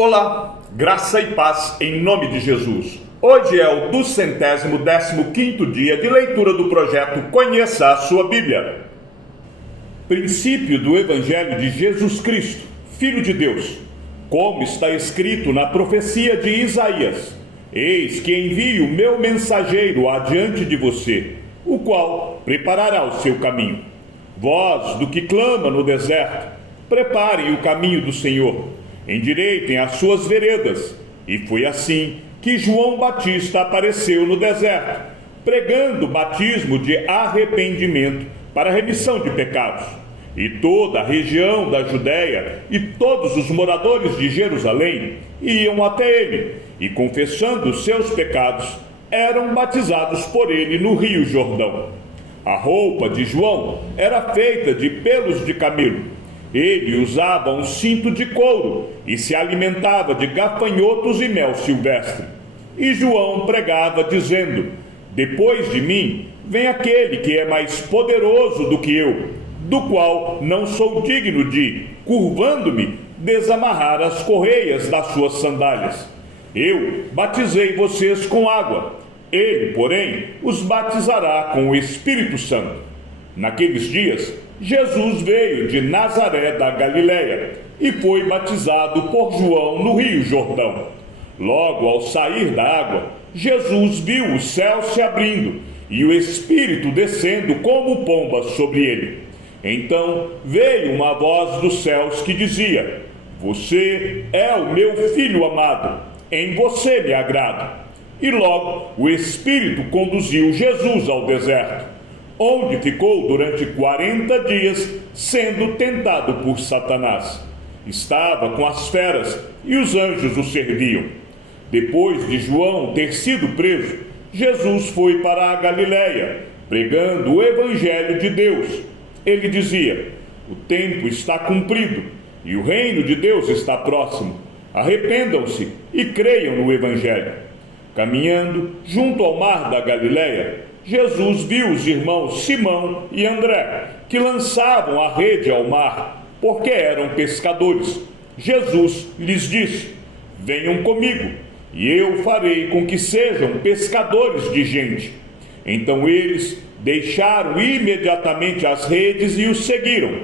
Olá, graça e paz em nome de Jesus. Hoje é o 215º dia de leitura do projeto Conheça a Sua Bíblia. Princípio do Evangelho de Jesus Cristo, Filho de Deus, como está escrito na profecia de Isaías: Eis que envio o meu mensageiro adiante de você, o qual preparará o seu caminho. Voz do que clama no deserto, preparem o caminho do Senhor, endireitem as suas veredas. E foi assim que João Batista apareceu no deserto, pregando o batismo de arrependimento para a remissão de pecados. E toda a região da Judéia e todos os moradores de Jerusalém iam até ele, e confessando os seus pecados, eram batizados por ele no Rio Jordão. A roupa de João era feita de pelos de camelo. Ele usava um cinto de couro e se alimentava de gafanhotos e mel silvestre. E João pregava dizendo: Depois de mim vem aquele que é mais poderoso do que eu, do qual não sou digno de, curvando-me, desamarrar as correias das suas sandálias. Eu batizei vocês com água, ele, porém, os batizará com o Espírito Santo. Naqueles dias, Jesus veio de Nazaré da Galileia e foi batizado por João no Rio Jordão. Logo ao sair da água, Jesus viu o céu se abrindo e o Espírito descendo como pomba sobre ele. Então veio uma voz dos céus que dizia: Você é o meu Filho amado, em você me agrado. E logo o Espírito conduziu Jesus ao deserto, onde ficou durante 40 dias sendo tentado por Satanás. Estava com as feras e os anjos o serviam. Depois de João ter sido preso, Jesus foi para a Galileia, pregando o Evangelho de Deus. Ele dizia: O tempo está cumprido e o reino de Deus está próximo. Arrependam-se e creiam no Evangelho. Caminhando junto ao mar da Galileia, Jesus viu os irmãos Simão e André, que lançavam a rede ao mar, porque eram pescadores. Jesus lhes disse: Venham comigo, e eu farei com que sejam pescadores de gente. Então eles deixaram imediatamente as redes e os seguiram.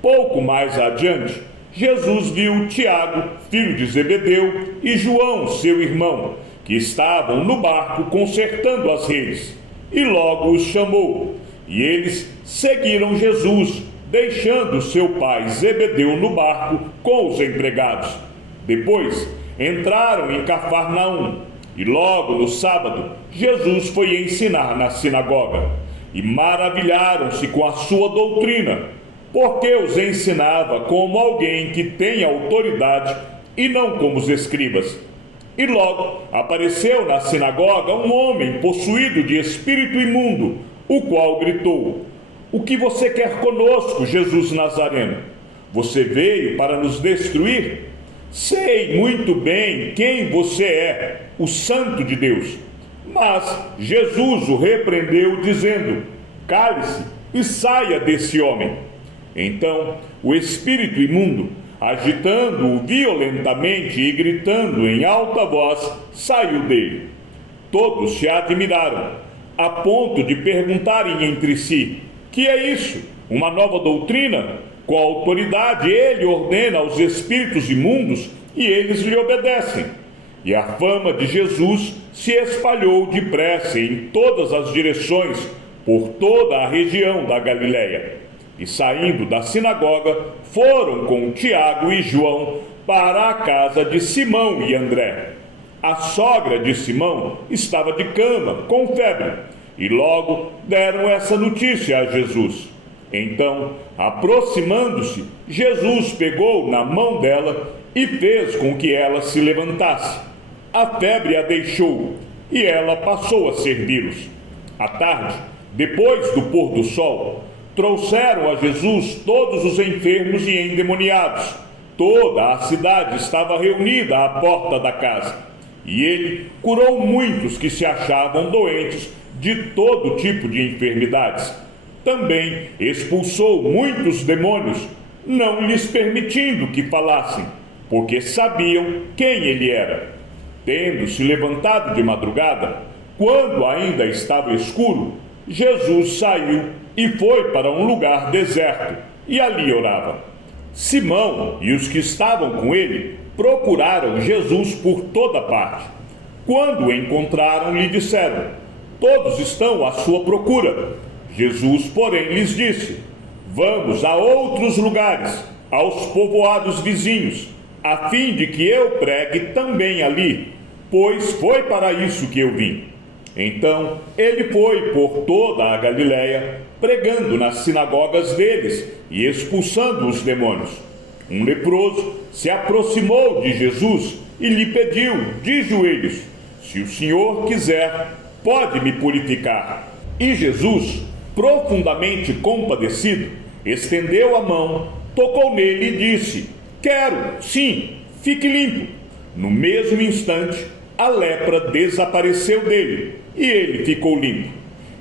Pouco mais adiante, Jesus viu Tiago, filho de Zebedeu, e João, seu irmão, que estavam no barco consertando as redes, e logo os chamou, e eles seguiram Jesus, deixando seu pai Zebedeu no barco com os empregados. Depois entraram em Cafarnaum, e logo no sábado Jesus foi ensinar na sinagoga, e maravilharam-se com a sua doutrina, porque os ensinava como alguém que tem autoridade e não como os escribas. E logo apareceu na sinagoga um homem possuído de espírito imundo, o qual gritou: O que você quer conosco, Jesus Nazareno? Você veio para nos destruir? Sei muito bem quem você é, o Santo de Deus. Mas Jesus o repreendeu, dizendo: Cale-se e saia desse homem. Então o espírito imundo, agitando-o violentamente e gritando em alta voz, saiu dele. Todos se admiraram, a ponto de perguntarem entre si: Que é isso? Uma nova doutrina? Com autoridade ele ordena aos espíritos imundos e eles lhe obedecem. E a fama de Jesus se espalhou depressa em todas as direções, por toda a região da Galileia. E saindo da sinagoga, foram com Tiago e João para a casa de Simão e André. A sogra de Simão estava de cama, com febre, e logo deram essa notícia a Jesus. Então, aproximando-se, Jesus pegou na mão dela e fez com que ela se levantasse. A febre a deixou, e ela passou a servi-los. À tarde, depois do pôr do sol, trouxeram a Jesus todos os enfermos e endemoniados. Toda a cidade estava reunida à porta da casa. E ele curou muitos que se achavam doentes de todo tipo de enfermidades. Também expulsou muitos demônios, não lhes permitindo que falassem, porque sabiam quem ele era. Tendo-se levantado de madrugada, quando ainda estava escuro, Jesus saiu e foi para um lugar deserto, e ali orava. Simão e os que estavam com ele procuraram Jesus por toda parte. Quando o encontraram, lhe disseram: todos estão à sua procura. Jesus, porém, lhes disse: vamos a outros lugares, aos povoados vizinhos, a fim de que eu pregue também ali, pois foi para isso que eu vim. Então ele foi por toda a Galiléia, pregando nas sinagogas deles e expulsando os demônios. Um leproso se aproximou de Jesus e lhe pediu, de joelhos: se o Senhor quiser, pode me purificar. E Jesus, profundamente compadecido, estendeu a mão, tocou nele e disse: quero, sim, fique limpo. No mesmo instante, a lepra desapareceu dele e ele ficou limpo.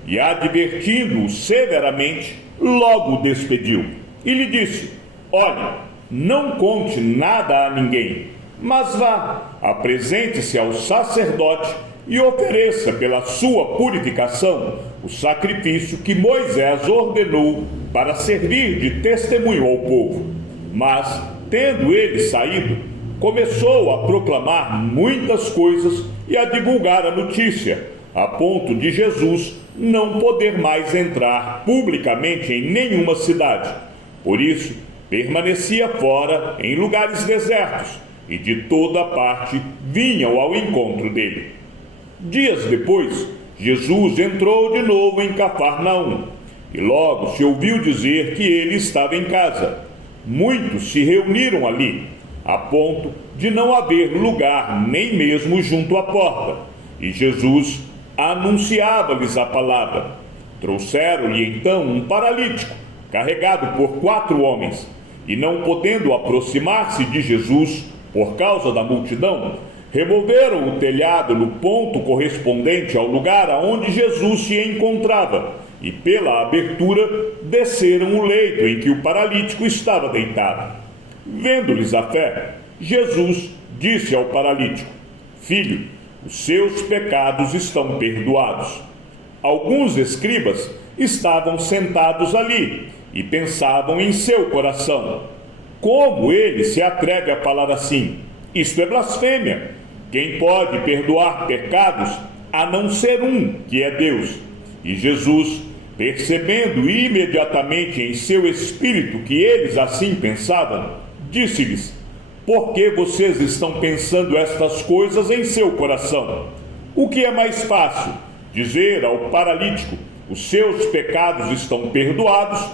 E, advertindo-o severamente, logo o despediu e lhe disse: olhe, não conte nada a ninguém, mas vá, apresente-se ao sacerdote e ofereça pela sua purificação o sacrifício que Moisés ordenou para servir de testemunho ao povo. Mas, tendo ele saído, começou a proclamar muitas coisas e a divulgar a notícia, a ponto de Jesus não poder mais entrar publicamente em nenhuma cidade. Por isso, permanecia fora em lugares desertos, e de toda parte vinham ao encontro dele. Dias depois, Jesus entrou de novo em Cafarnaum, e logo se ouviu dizer que ele estava em casa. Muitos se reuniram ali, a ponto de não haver lugar nem mesmo junto à porta, e Jesus anunciava-lhes a palavra. Trouxeram-lhe então um paralítico, carregado por 4 homens, e não podendo aproximar-se de Jesus por causa da multidão, removeram o telhado no ponto correspondente ao lugar aonde Jesus se encontrava, e pela abertura desceram o leito em que o paralítico estava deitado. Vendo-lhes a fé, Jesus disse ao paralítico: filho, os seus pecados estão perdoados. Alguns escribas estavam sentados ali e pensavam em seu coração: como ele se atreve a falar assim? Isto é blasfêmia. Quem pode perdoar pecados a não ser um, que é Deus? E Jesus, percebendo imediatamente em seu espírito que eles assim pensavam, disse-lhes: por que vocês estão pensando estas coisas em seu coração? O que é mais fácil, dizer ao paralítico: os seus pecados estão perdoados,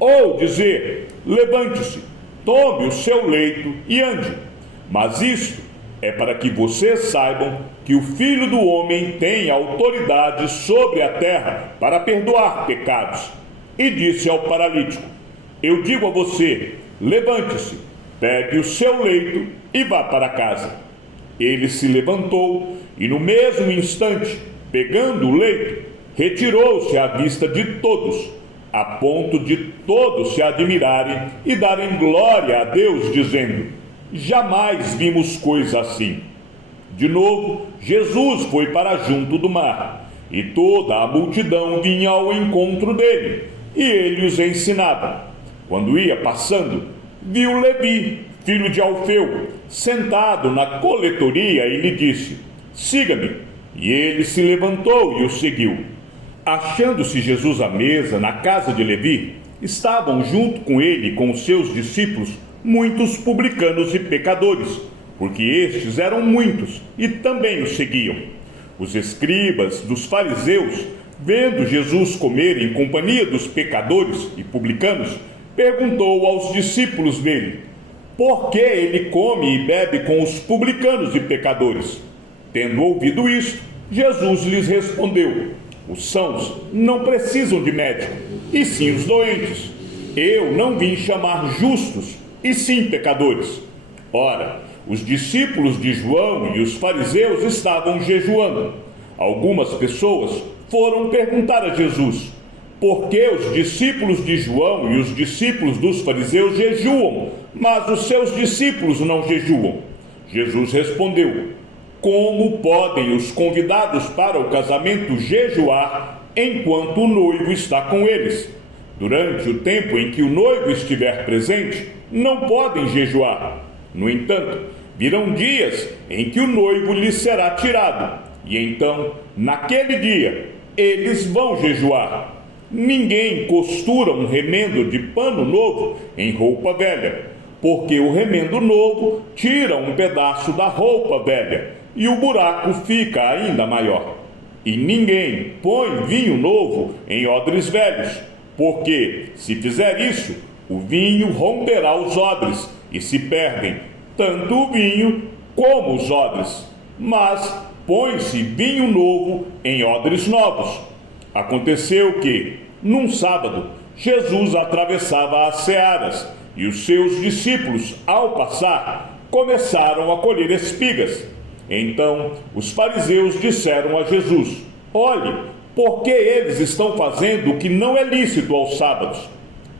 ou dizer: levante-se, tome o seu leito e ande? Mas isto é para que vocês saibam que o Filho do Homem tem autoridade sobre a terra para perdoar pecados. E disse ao paralítico: eu digo a você, levante-se, pegue o seu leito e vá para casa. Ele se levantou e, no mesmo instante, pegando o leito, retirou-se à vista de todos, a ponto de todos se admirarem e darem glória a Deus, dizendo: jamais vimos coisa assim. De novo, Jesus foi para junto do mar, e toda a multidão vinha ao encontro dele, e ele os ensinava. Quando ia passando, viu Levi, filho de Alfeu, sentado na coletoria, e lhe disse: siga-me. E ele se levantou e o seguiu. Achando-se Jesus à mesa na casa de Levi, estavam junto com ele e com os seus discípulos muitos publicanos e pecadores, porque estes eram muitos e também o seguiam. Os escribas dos fariseus, vendo Jesus comer em companhia dos pecadores e publicanos, perguntou aos discípulos dele: por que ele come e bebe com os publicanos e pecadores? Tendo ouvido isto, Jesus lhes respondeu: os sãos não precisam de médico, e sim os doentes. Eu não vim chamar justos, e sim pecadores. Ora, os discípulos de João e os fariseus estavam jejuando. Algumas pessoas foram perguntar a Jesus: porque os discípulos de João e os discípulos dos fariseus jejuam, mas os seus discípulos não jejuam. Jesus respondeu: como podem os convidados para o casamento jejuar enquanto o noivo está com eles? Durante o tempo em que o noivo estiver presente, não podem jejuar. No entanto, virão dias em que o noivo lhes será tirado, e então, naquele dia, eles vão jejuar. Ninguém costura um remendo de pano novo em roupa velha, porque o remendo novo tira um pedaço da roupa velha, e o buraco fica ainda maior. E ninguém põe vinho novo em odres velhos, porque, se fizer isso, o vinho romperá os odres, e se perdem tanto o vinho como os odres. Mas põe-se vinho novo em odres novos. Aconteceu que, num sábado, Jesus atravessava as searas, e os seus discípulos, ao passar, começaram a colher espigas. Então, os fariseus disseram a Jesus: olhe, por que eles estão fazendo o que não é lícito aos sábados?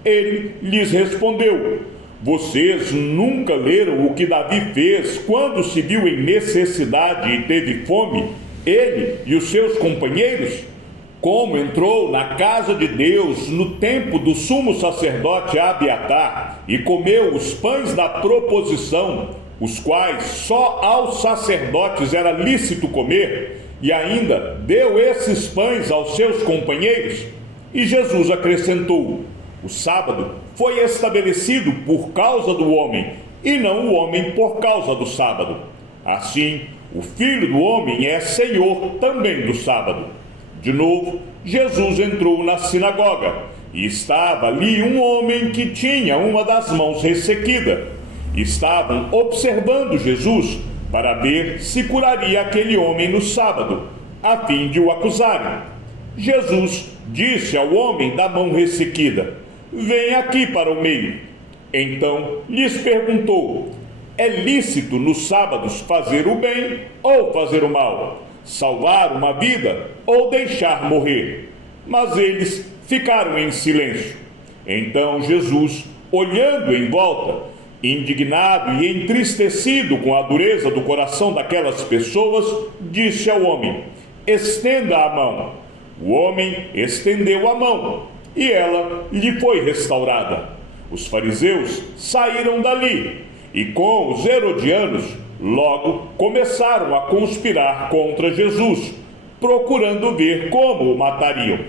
Ele lhes respondeu: vocês nunca leram o que Davi fez quando se viu em necessidade e teve fome, ele e os seus companheiros? Como entrou na casa de Deus no tempo do sumo sacerdote Abiatar e comeu os pães da proposição, os quais só aos sacerdotes era lícito comer, e ainda deu esses pães aos seus companheiros? E Jesus acrescentou: o sábado foi estabelecido por causa do homem, e não o homem por causa do sábado. Assim, o Filho do Homem é Senhor também do sábado. De novo, Jesus entrou na sinagoga, e estava ali um homem que tinha uma das mãos ressequida. Estavam observando Jesus para ver se curaria aquele homem no sábado, a fim de o acusarem. Jesus disse ao homem da mão ressequida: vem aqui para o meio. Então lhes perguntou: é lícito nos sábados fazer o bem ou fazer o mal? Salvar uma vida ou deixar morrer? Mas eles ficaram em silêncio. Então Jesus, olhando em volta, indignado e entristecido com a dureza do coração daquelas pessoas, disse ao homem: estenda a mão. O homem estendeu a mão, e ela lhe foi restaurada. Os fariseus saíram dali, e com os herodianos logo começaram a conspirar contra Jesus, procurando ver como o matariam.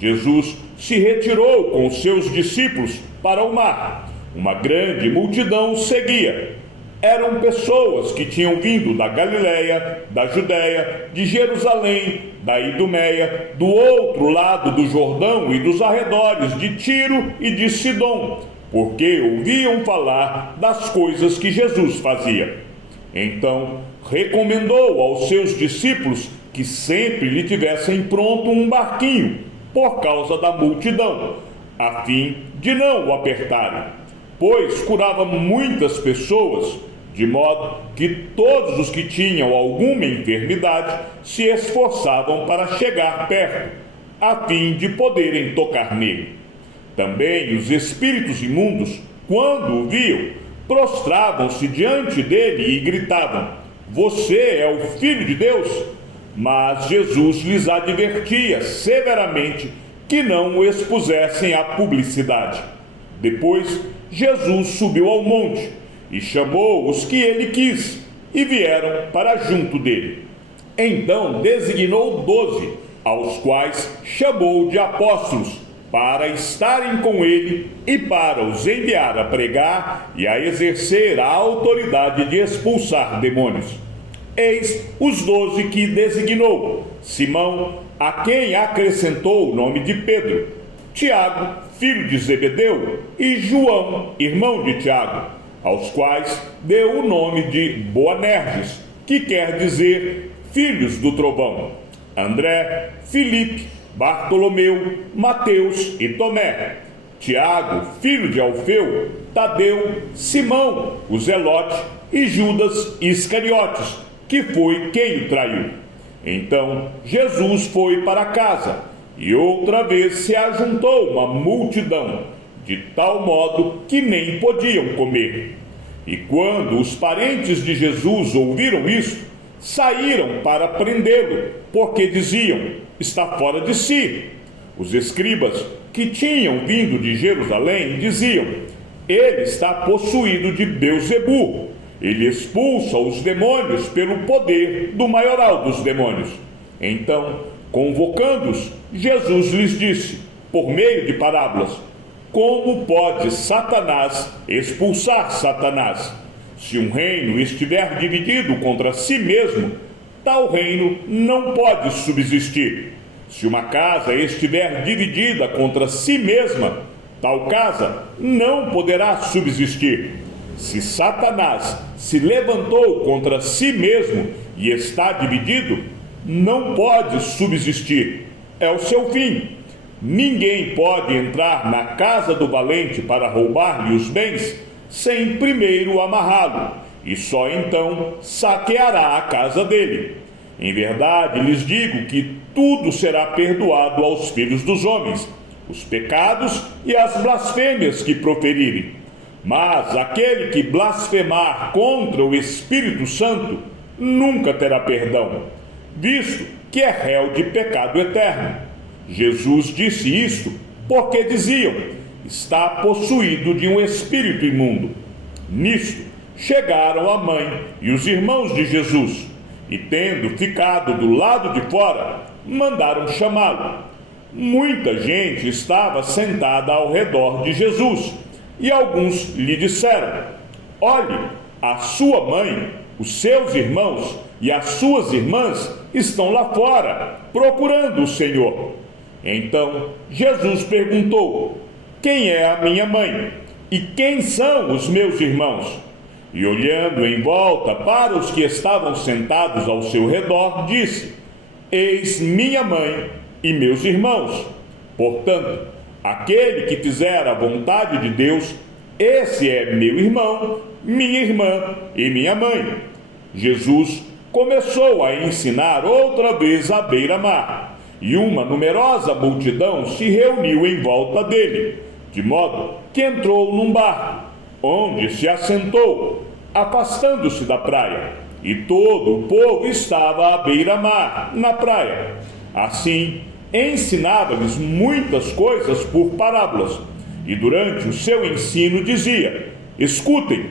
Jesus se retirou com seus discípulos para o mar. Uma grande multidão o seguia. Eram pessoas que tinham vindo da Galiléia, da Judéia, de Jerusalém, da Idumeia, do outro lado do Jordão e dos arredores de Tiro e de Sidom, porque ouviam falar das coisas que Jesus fazia. Então, recomendou aos seus discípulos que sempre lhe tivessem pronto um barquinho, por causa da multidão, a fim de não o apertarem, pois curava muitas pessoas, de modo que todos os que tinham alguma enfermidade se esforçavam para chegar perto, a fim de poderem tocar nele. Também os espíritos imundos, quando o viam, prostravam-se diante dele e gritavam: você é o Filho de Deus? Mas Jesus lhes advertia severamente que não o expusessem à publicidade. Depois, Jesus subiu ao monte e chamou os que ele quis, e vieram para junto dele. Então designou 12, aos quais chamou de apóstolos, para estarem com ele e para os enviar a pregar e a exercer a autoridade de expulsar demônios. Eis os 12 que designou: Simão, a quem acrescentou o nome de Pedro, Tiago, filho de Zebedeu, e João, irmão de Tiago, aos quais deu o nome de Boanerges, que quer dizer filhos do trovão, André, Filipe, Bartolomeu, Mateus e Tomé, Tiago, filho de Alfeu, Tadeu, Simão, o Zelote, e Judas Iscariotes, que foi quem o traiu. Então Jesus foi para casa, E outra vez se ajuntou uma multidão, de tal modo que nem podiam comer. E quando os parentes de Jesus ouviram isto, saíram para prendê-lo, porque diziam: está fora de si. Os escribas que tinham vindo de Jerusalém diziam: ele está possuído de Beelzebu. Ele expulsa os demônios pelo poder do maioral dos demônios. Então, convocando-os, Jesus lhes disse, por meio de parábolas: como pode Satanás expulsar Satanás? Se um reino estiver dividido contra si mesmo, tal reino não pode subsistir. Se uma casa estiver dividida contra si mesma, tal casa não poderá subsistir. Se Satanás se levantou contra si mesmo e está dividido, não pode subsistir. É o seu fim. Ninguém pode entrar na casa do valente para roubar-lhe os bens sem primeiro amarrá-lo, e só então saqueará a casa dele. Em verdade lhes digo que tudo será perdoado aos filhos dos homens, os pecados e as blasfêmias que proferirem. Mas aquele que blasfemar contra o Espírito Santo nunca terá perdão, visto que é réu de pecado eterno. Jesus disse isto porque diziam: está possuído de um espírito imundo. Nisto chegaram a mãe e os irmãos de Jesus, e tendo ficado do lado de fora, mandaram chamá-lo. Muita gente estava sentada ao redor de Jesus, e alguns lhe disseram: olhe, a sua mãe, os seus irmãos e as suas irmãs estão lá fora, procurando o Senhor. Então Jesus perguntou: quem é a minha mãe? E quem são os meus irmãos? E olhando em volta para os que estavam sentados ao seu redor, disse: eis minha mãe e meus irmãos. Portanto, aquele que fizer a vontade de Deus, esse é meu irmão, minha irmã e minha mãe. Jesus começou a ensinar outra vez à beira-mar, e uma numerosa multidão se reuniu em volta dele, de modo que entrou num barco, onde se assentou, afastando-se da praia, e todo o povo estava à beira-mar, na praia. Assim, ensinava-lhes muitas coisas por parábolas, e durante o seu ensino dizia: escutem,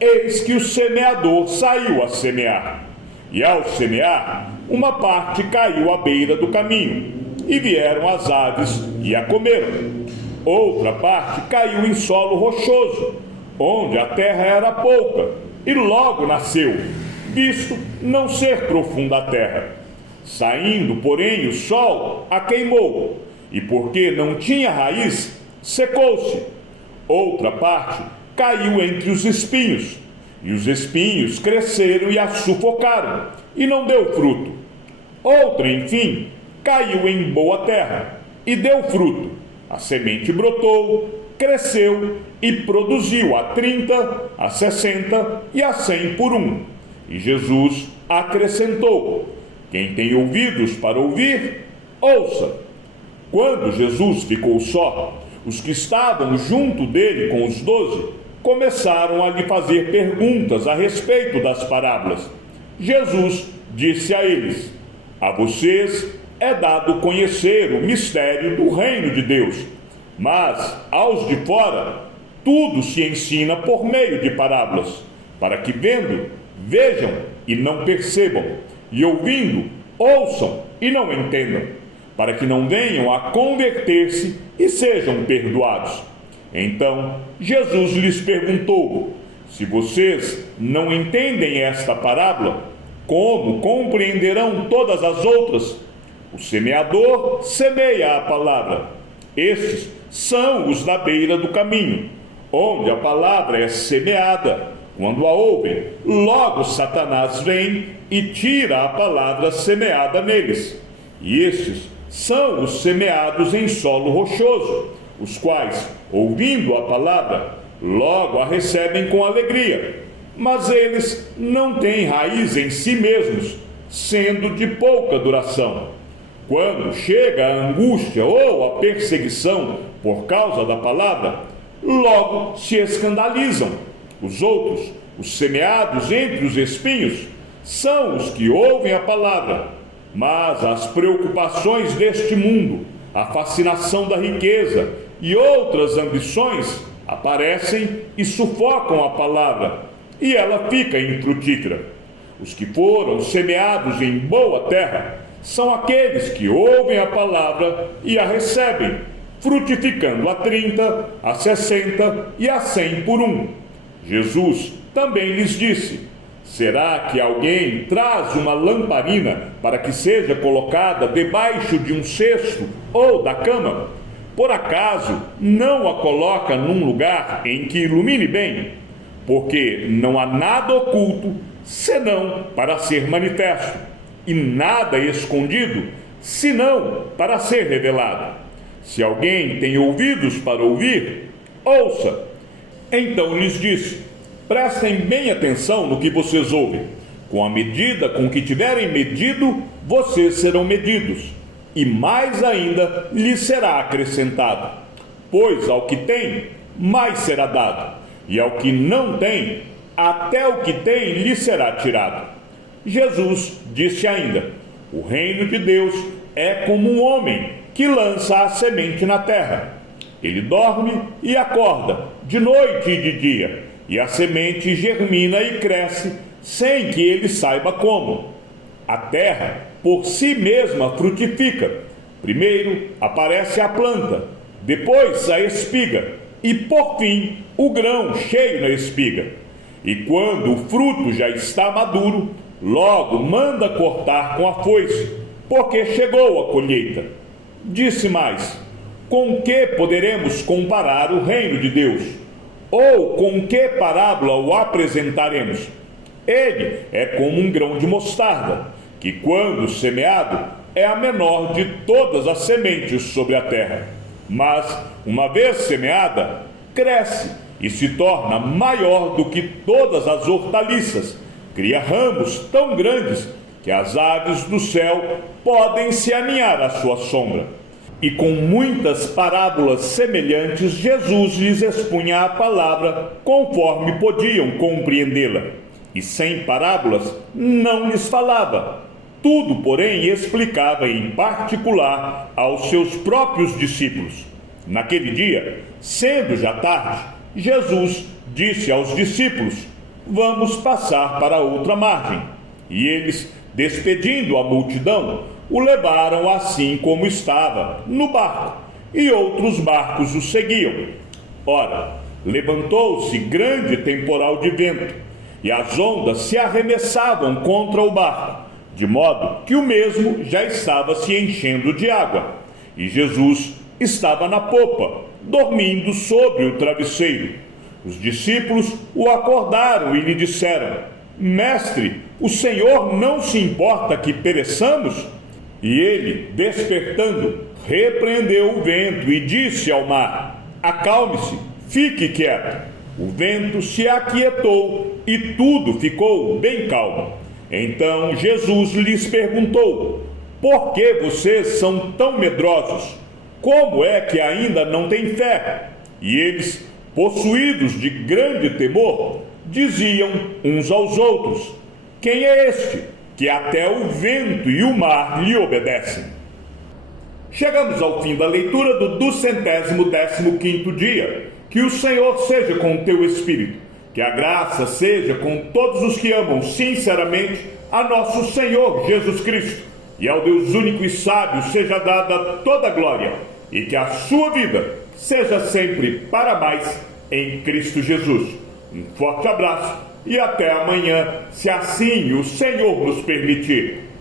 eis que o semeador saiu a semear. E ao semear, uma parte caiu à beira do caminho, e vieram as aves e a comeram. Outra parte caiu em solo rochoso, onde a terra era pouca, e logo nasceu, visto não ser profunda a terra. Saindo, porém, o sol a queimou, e porque não tinha raiz, secou-se. Outra parte caiu entre os espinhos, e os espinhos cresceram e a sufocaram, e não deu fruto. Outra, enfim, caiu em boa terra, e deu fruto. A semente brotou, cresceu e produziu a 30, a 60 e a 100 por um. E Jesus acrescentou: quem tem ouvidos para ouvir, ouça. Quando Jesus ficou só, os que estavam junto dele com os 12 começaram a lhe fazer perguntas a respeito das parábolas. Jesus disse a eles: a vocês é dado conhecer o mistério do reino de Deus, mas aos de fora tudo se ensina por meio de parábolas, para que vendo, vejam e não percebam, e ouvindo, ouçam e não entendam, para que não venham a converter-se e sejam perdoados. Então Jesus lhes perguntou: se vocês não entendem esta parábola, como compreenderão todas as outras? O semeador semeia a palavra. Estes são os da beira do caminho, onde a palavra é semeada. Quando a ouvem, logo Satanás vem e tira a palavra semeada neles. E estes são os semeados em solo rochoso, os quais, ouvindo a palavra, logo a recebem com alegria. Mas eles não têm raiz em si mesmos, sendo de pouca duração. Quando chega a angústia ou a perseguição por causa da palavra, logo se escandalizam. Os outros, os semeados entre os espinhos, são os que ouvem a palavra, mas as preocupações deste mundo, a fascinação da riqueza e outras ambições aparecem e sufocam a palavra, e ela fica infrutífera. Os que foram semeados em boa terra são aqueles que ouvem a palavra e a recebem, frutificando a 30, a 60 e a 100 por um. Jesus também lhes disse: será que alguém traz uma lamparina para que seja colocada debaixo de um cesto ou da cama? Por acaso não a coloca num lugar em que ilumine bem? Porque não há nada oculto senão para ser manifesto, e nada escondido senão para ser revelado. Se alguém tem ouvidos para ouvir, ouça. Então lhes disse: prestem bem atenção no que vocês ouvem. Com a medida com que tiverem medido, vocês serão medidos, e mais ainda lhes será acrescentado. Pois ao que tem, mais será dado, e ao que não tem, até o que tem lhe será tirado. Jesus disse ainda: o reino de Deus é como um homem que lança a semente na terra. Ele dorme e acorda, de noite e de dia, e a semente germina e cresce, sem que ele saiba como. A terra, por si mesma, frutifica. Primeiro aparece a planta, depois a espiga, e por fim o grão cheio na espiga. E quando o fruto já está maduro, logo manda cortar com a foice, porque chegou a colheita. Disse mais: com que poderemos comparar o reino de Deus? Ou com que parábola o apresentaremos? Ele é como um grão de mostarda, que quando semeado é a menor de todas as sementes sobre a terra. Mas, uma vez semeada, cresce e se torna maior do que todas as hortaliças. Cria ramos tão grandes que as aves do céu podem se aninhar à sua sombra. E com muitas parábolas semelhantes, Jesus lhes expunha a palavra conforme podiam compreendê-la. E sem parábolas não lhes falava. Tudo, porém, explicava em particular aos seus próprios discípulos. Naquele dia, sendo já tarde, Jesus disse aos discípulos: vamos passar para outra margem. E eles, despedindo a multidão, o levaram assim como estava, no barco, e outros barcos o seguiam. Ora, levantou-se grande temporal de vento, e as ondas se arremessavam contra o barco, de modo que o mesmo já estava se enchendo de água. E Jesus estava na popa, dormindo sobre o travesseiro. Os discípulos o acordaram e lhe disseram: Mestre, o Senhor não se importa que pereçamos? E ele, despertando, repreendeu o vento e disse ao mar: acalme-se, fique quieto. O vento se aquietou e tudo ficou bem calmo. Então Jesus lhes perguntou: por que vocês são tão medrosos? Como é que ainda não têm fé? E eles, possuídos de grande temor, diziam uns aos outros: quem é este, que até o vento e o mar lhe obedecem? Chegamos ao fim da leitura do 215º dia. Que o Senhor seja com o teu espírito, que a graça seja com todos os que amam sinceramente a nosso Senhor Jesus Cristo, e ao Deus único e sábio seja dada toda a glória, e que a sua vida seja sempre para mais em Cristo Jesus. Um forte abraço e até amanhã, se assim o Senhor nos permitir.